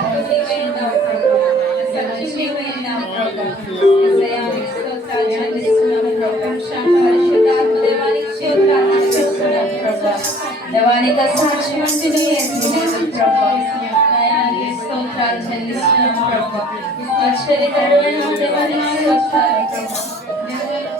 మార్గం నీవే ఉన్నావు ప్రభు, సత్యం నీవే ఉన్నావు ప్రభు. యేసయ్యా నీకు స్తోత్రాలు చెల్లిస్తున్నాము ప్రభు. పరిశుద్ధాత్మ దేవానికి స్తోత్రాలు చెల్లిస్తున్నాము ప్రభు. దేవానికి సాక్షివంతుడు యేసు లేదు ప్రభు. నాయనానికి స్తోత్రాలు చెల్లిస్తున్నాము ప్రభు. ఆశ్చర్యకరమైన దేవానికి స్తోత్రాలు ప్రభు.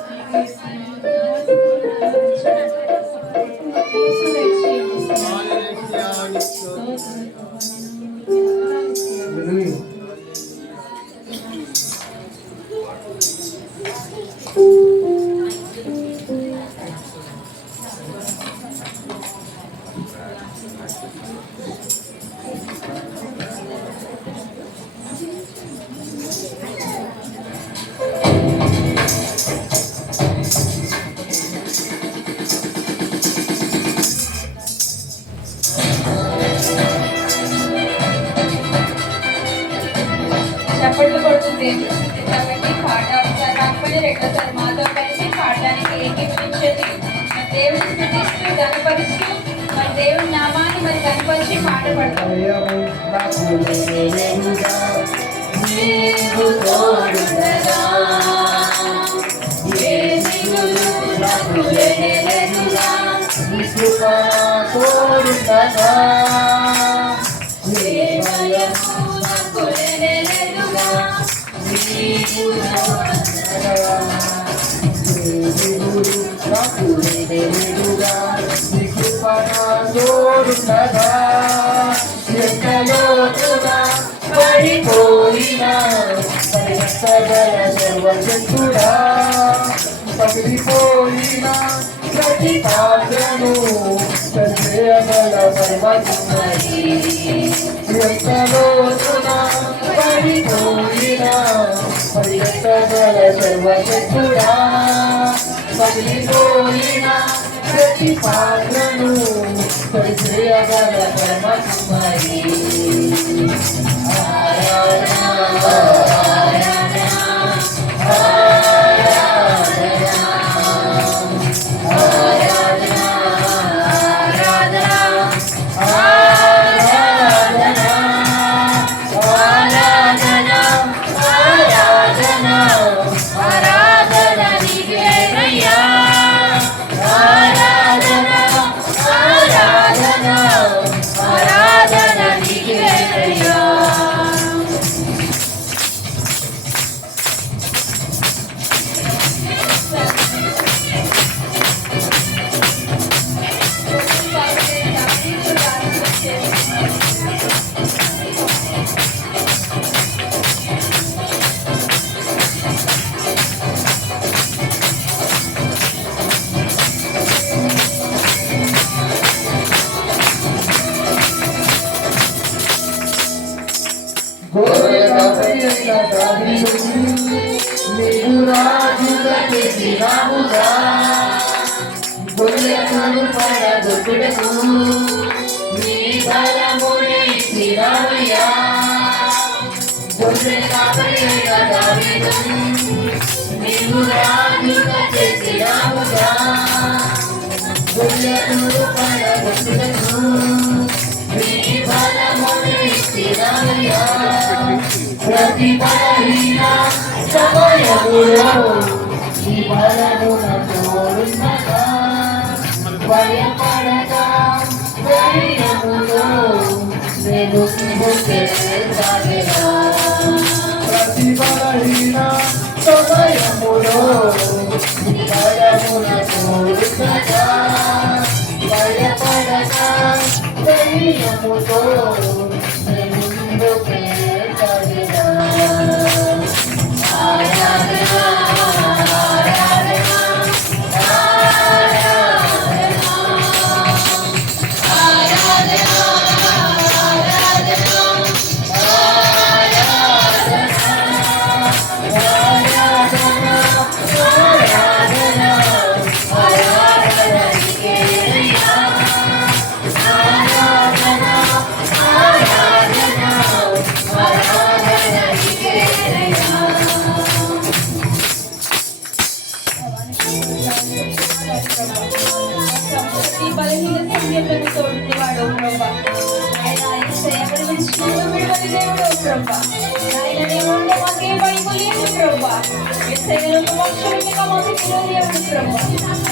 చప్పట్లు కొడుతూ దేవుని స్తుతించబట్టి పాట ఒకసారి రాకపోయినా రెండోసారి మాతో కలిసి పాడడానికి ఏకీభవించండి. దేవుని స్తుతిస్తూ గణపరుస్తూ మరి దేవుని నామాన్ని మరి గణపరిచి పాట పడతాం. పగిలిపోయిన ప్రతి పాత్రను చేయగల పర్వతమై ఎంతలోతున పడిపోయిన పరిగెత్తగల సర్వశక్తుడా పగిలిపోయిన ప్రతి పాత్రను చేయగల పర్వతమై నీవు రాజుగా చేసినావుగా గొర్రెలను పడగొట్టుటకు నీ బలమునే ఇచ్చినావయ్యా. గొర్రె కాపరియైన దావీదు నీవు రాజుగా చేసినావుగా గొర్రెలను పడగొట్టుటకు నీ బలమునే ఇచ్చినావయ్యా. ప్రతి బలహీన సమయములో ఈ బలమున తోడున్నగా భయపడక ధైర్యములో నేను ప్రతి బలహీన సమయములో ఈ బలమున తోడున్నగా భయపడక ధైర్యములో నేను ప్రభా. నాయన నీ ఉంటే మాకే భయము లేదు ప్రభా. యేసయ్య నువ్వు అక్షరముగా మాకు తెలియజేయు ప్రభా.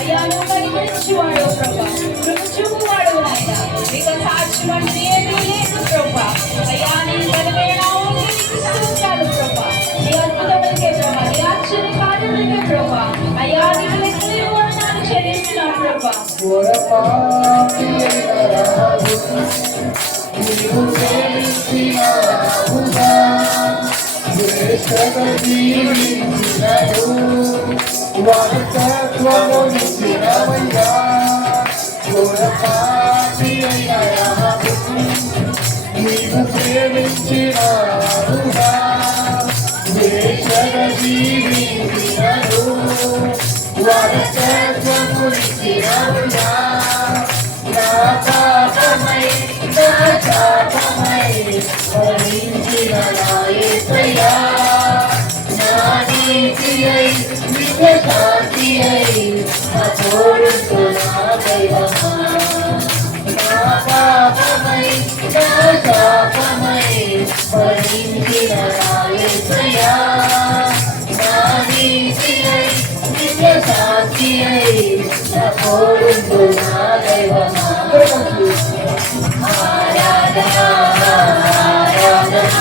అయ్యా నువ్వు కనికరించువాడు ప్రభా, కృప చూపువాడు నాయన. నీకు సాక్ష్యం అంటే ఏమీ లేదు ప్రభా. అయ్యా నీ బలమైన నామమునకు నీకు స్తోత్రాలు ప్రభా. నీ అద్భుతములకే ప్రభా, నీ ఆశ్చర్య కార్యములకే ప్రభా. అయ్యా నీకు లెక్కలేని వందనాలు చెల్లిస్తున్నాం ప్రభా. ఘోర పాపి అయిన రాజు నీవు ప్రేమించినావుగా, శ్రేష్ఠత జీవించినను వారసత్వమునిచ్చినవయ్యా. ఘోర పాపి అయిన రాజు నీవు ప్రేమించినావుగా, శ్రేష్ఠత జీవించినను వారసత్వమునిచ్చినవయ్యా. నా పాపమై నా శాపమై భరించిన నా యేసయ్యా, నా నీతియై నిజ శాంతియై నా తోడుతో నా దైవమా. నా పాపమై నా శాపమై భరించిన నా యేసయ్యా, నా నీతియై నిజ శాంతియై నా తోడుతో నా దైవమా. ఆరాధన ఆరాధన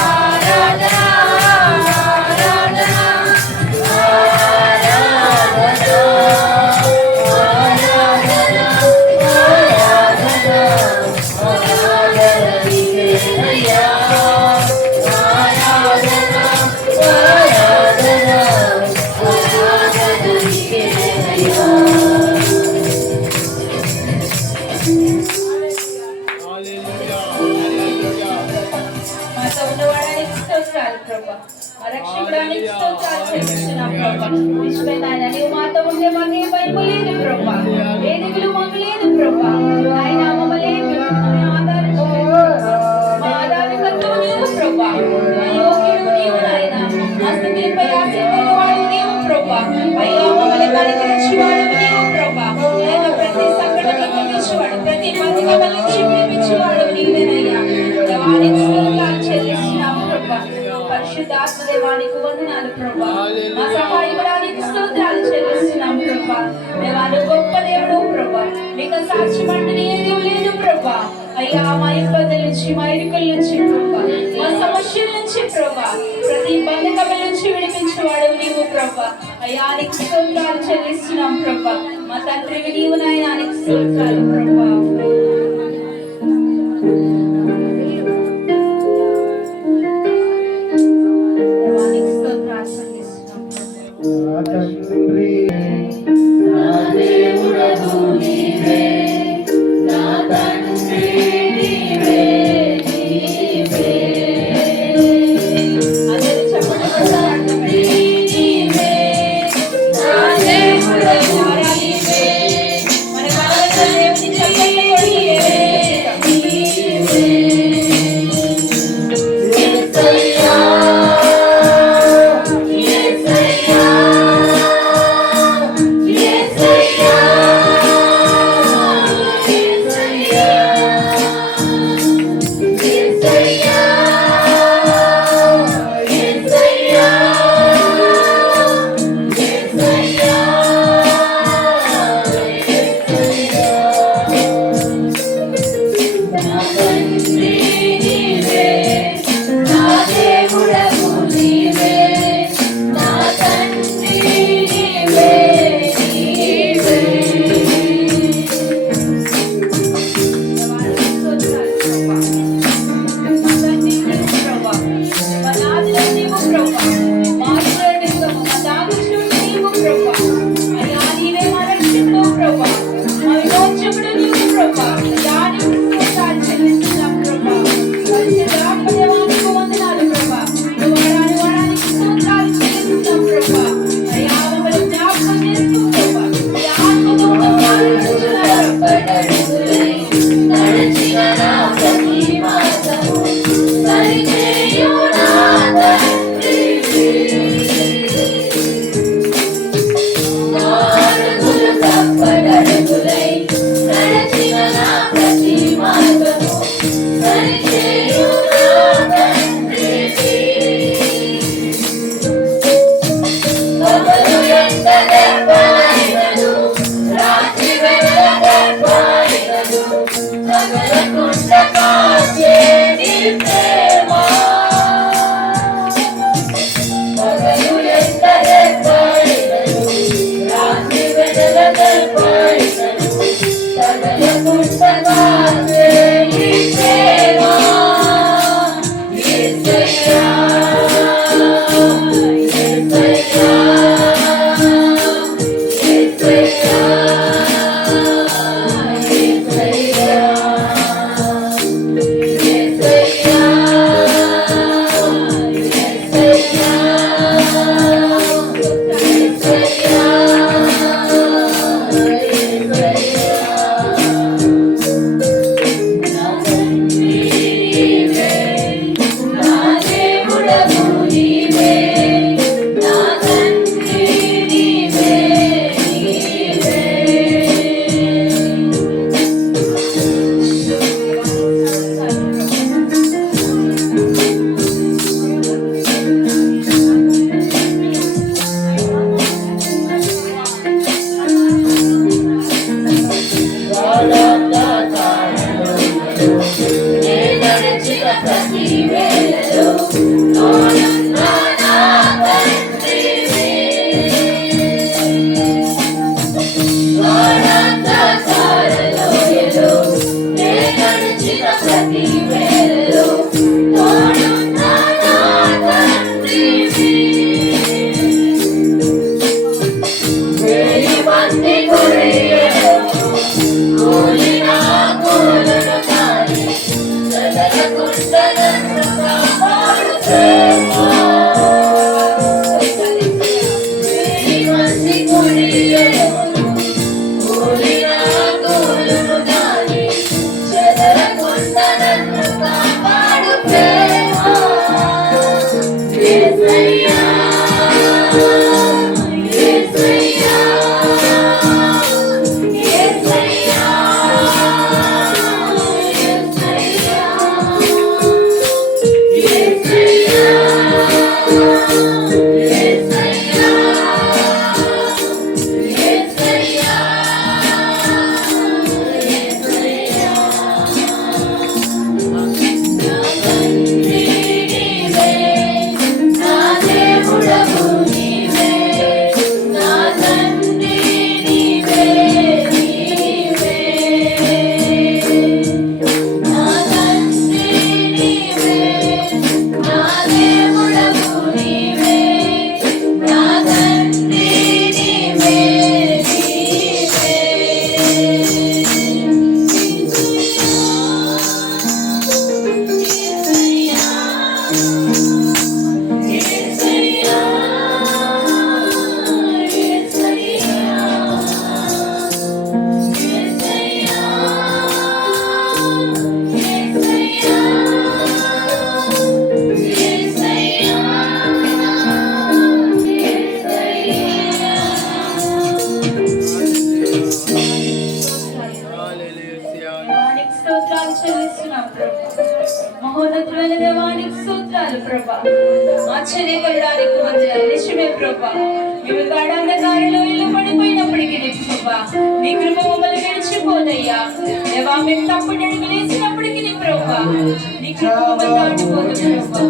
ఆరాధన మాతో ఉన్నవాడానికి స్తోత్రాలు ప్రభా, మా రక్షకుడానికి స్తోత్రాలు చెల్లిస్తున్నాం ప్రభా. నిజమైన ఆయన నీవు మాతో ఉంటే మాకే భయము లేదు ప్రభా, ఏ దిగులు మాకు లేదు ప్రభా. ఆయన మమ్మల్ని మా ఆధారికత్వం నీవు ప్రభా, మా యోగ్యుడు నీవు నాయన, మా స్థితిపై ఆశీర్వాద వాడు నీవు ప్రభా. అయ్యా మమ్మల్ని కనికరించువాడు నీవు ప్రభా. ఆయన ప్రతి సంకటంలో పంపించేవాడు, ప్రతి బంధకం నుంచి విడిపించేవాడు నీవేనయ్యా. దేవానికి స్తోత్రాలు చెల్లిస్తున్నాము ప్రభా. పరిశుద్ధాత్మ దేవానికి వందనాలు ప్రభా. మా సహాయకుడానికి స్తోత్రాలు చెల్లిస్తున్నాము ప్రభా. దేవాలు గొప్ప దేవుడు ప్రభా, మీకు సాక్ష్యం అంటే ఏది లేదు ప్రభా. అయ్యా మా ఇబ్బందుల నుంచి, మా ఇరుకుల నుంచి ప్రభా, మా సమస్యల నుంచి ప్రభా, ప్రతి బంధకం నుంచి విడిపించేవాడు నీవు ప్రభా. అయ్యా నీకు స్తోత్రాలు చెల్లిస్తున్నాం ప్రభా. మా తండ్రివి నీవు నాయన, నీకు స్తోత్రాలు ప్రభా. తండ్రి నా దేవుడవు నీవే, నా తండ్రి నీవే నీవే. అందరూ చెప్పండి. నీవే నా దేవుడవు నీవే, మన కాలంలో దేవుని ప్రేమ పగలు ఎంత రెప్పైనను రాత్రి వెడల దర్పైనను తగలకుండగా ఈ ప్రేమ యేసయ్యా యేసయ్యా యేసయ్యా మహోన్నతులైన దేవానికి స్తోత్రాలు ప్రభా. ఆశ్చర్యకరుడానికి మధ్య నిజమే ప్రభా. మేము గాఢాంధకారంలో ఇల్లు పడిపోయినప్పటికీ ప్రభా నీ కృప మమ్మల్ని విడిచిపోదయ్యా. దేవా మేము తప్పుడు అడుగులు వేసినప్పటికీ ప్రభా నీ కృప మమ్మల్ని దాటిపోదు ప్రభా.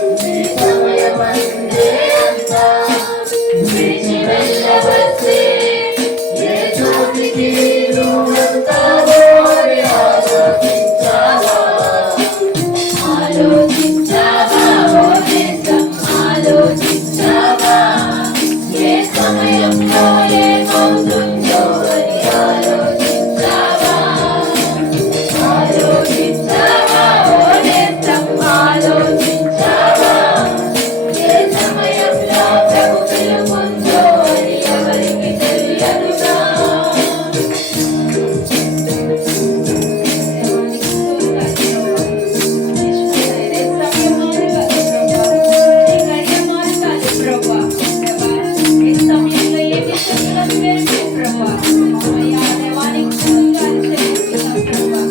Thank you. శక్తులను నింపు ప్రభా. అయ్యా దేవానికి స్తోత్రాలు చెల్లిస్తున్నాం ప్రభా.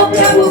ప్రభు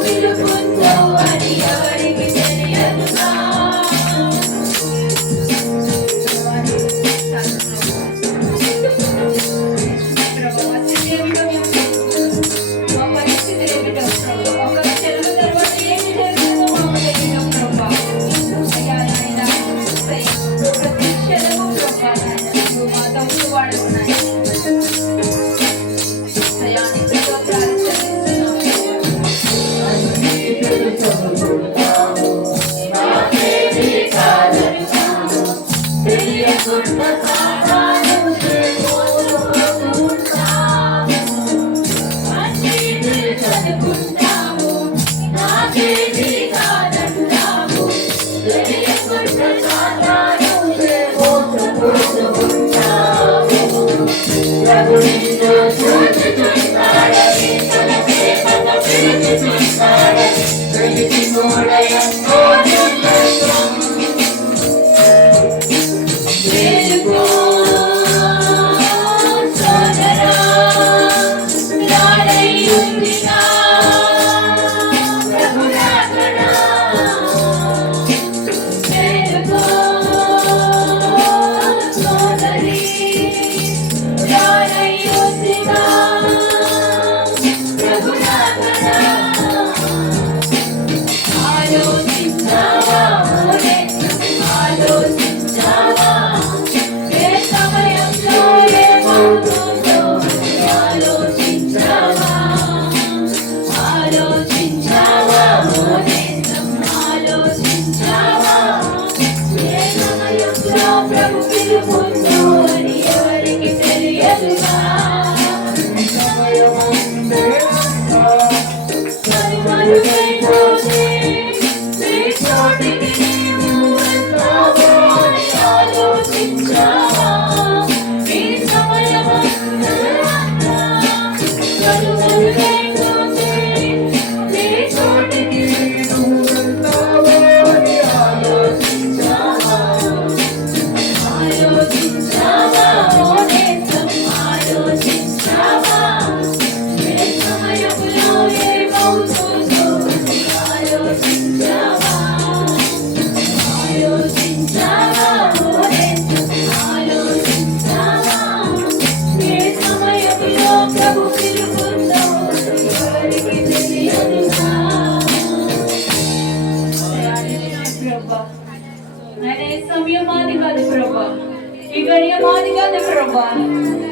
పిలుపుందో అని ఎవరికి తెలియదుగా.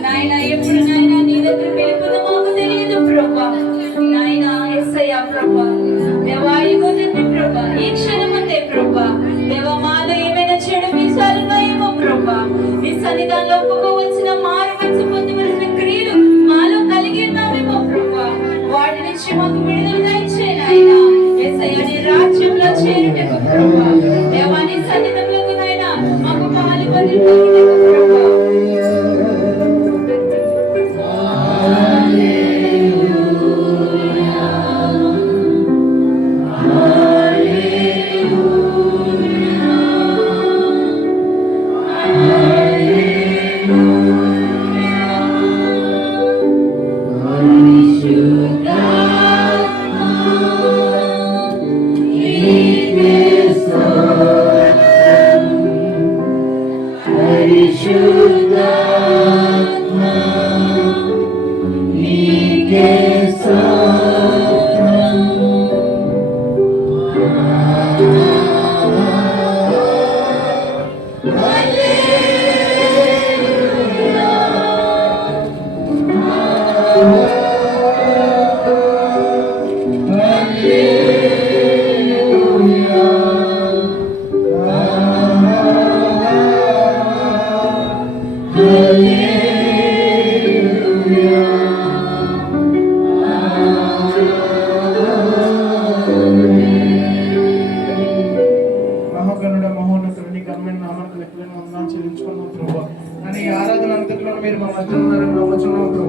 నాయన ఎప్పుడు నాయన నీ దగ్గర పిలుపుదో మాకు తెలియదు ప్రభా. నాయన యేసయ్యా ప్రభా, దేవా ఇగోనండి ప్రభా, ఈ క్షణమందే ప్రభా, దేవా మాలో ఏమైనా చెడు విషయాలుగా ఏమో ప్రభా, నీ సన్నిధానంలో ఒప్పుకోవలసిన మారు మంచి పొందవలసిన క్రియలు మాలో కలిగి ఉన్నామేమో ప్రభా, వాటి నుంచి మాకు విడుదల దయచే నాయన. యేసయ్యా నీ రాజ్యంలో చేరుటకు ప్రభా, దేవా నీ సన్నిధానంలోకి నాయన మాకు పాలు పొందుటకు ప్రభా.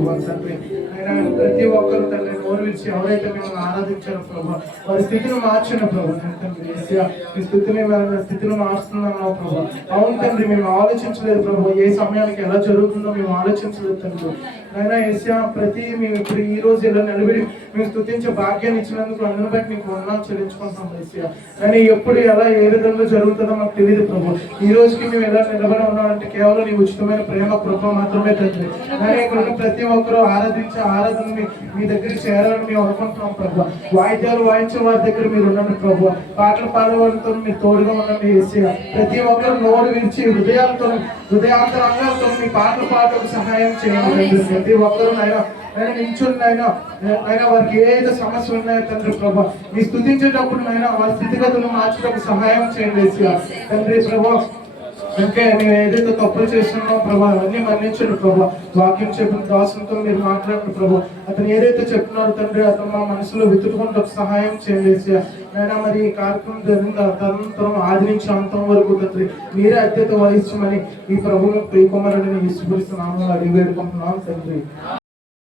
ప్రభా తండ్రి. అయినా ప్రతి ఒక్కరు తండ్రి నోరు విడిచి ఎవరైతే మిమ్మల్ని ఆరాధించారో ప్రభా వారి స్థితిని మార్చిన ప్రభా తండ్రి. యేసయ్యా ఈ స్థితిని మారుస్తున్నావు ప్రభా. అవును తండ్రి, మేము ఆలోచించలేదు ప్రభా, ఏ సమయానికి ఎలా జరుగుతుందో మేము ఆలోచించలేదు తండ్రి. అయినా యేసయ్యా ప్రతి మేము ఇప్పుడు ఈ రోజు ఇలా నిలబడి మేము స్తుతించే భాగ్యాన్ని ఇచ్చినందుకు అందరిని బట్టి మీకు వందనాలు చెల్లించుకుంటున్నాం యేసయ్యా. కానీ ఎప్పుడు ఎలా ఏ విధంగా జరుగుతుందో మాకు తెలియదు ప్రభు. ఈ రోజుకి మేము ఎలా నిలబడి ఉన్నామంటే కేవలం నీ ఉచితమైన ప్రేమ కృప మాత్రమే తండ్రి. కానీ ఇక్కడ ఉన్న ప్రతి ఒక్కరూ ఆరాధించే ఆరాధన మీ దగ్గరికి చేరాలని మేము అనుకుంటున్నాం ప్రభు. వాయిద్యాలు వాయించే వారి దగ్గర మీరు ఉండండి ప్రభు. పాటలు పాడేవారితో మీరు తోడుగా ఉండండి యేసయ్యా. ప్రతి ఒక్కరు నోరు విరిచి హృదయాంతరంగాలతో మీ పాటలు పాటకు సహాయం చేయండి. ప్రతి ఒక్కరూ ఆయన నించుని ఆయన వారికి ఏదైతే సమస్యలు ఉన్నాయో తండ్రి ప్రభా మీ స్తుతించేటప్పుడు అయినా వారి స్థితిగతులు మార్చడానికి సహాయం చేయండి యేసయ్యా. తండ్రి ప్రభా అంటే మేము ఏదైతే తప్పులు చేస్తున్నామో ప్రభా అవన్నీ మన్నించండి ప్రభా. వాక్యం చెప్పిన దాసులతో మీరు మాట్లాడండి ప్రభా. అతను ఏదైతే చెప్తున్నారో తండ్రి అతను మా మనసులో వెతుకుంటూ సహాయం చేయండి యేసయ్యా. అయినా మరి ఈ కార్యక్రమం జరిగిన తదనంతరం ఆది నుంచి అంతం వరకు తండ్రి మీరే అత్యత వహించమని ఈ ప్రభువును ప్రియకుమారుడిని యేసుక్రీస్తు నామములో అడిగి వేడుకుంటున్నాం తండ్రి.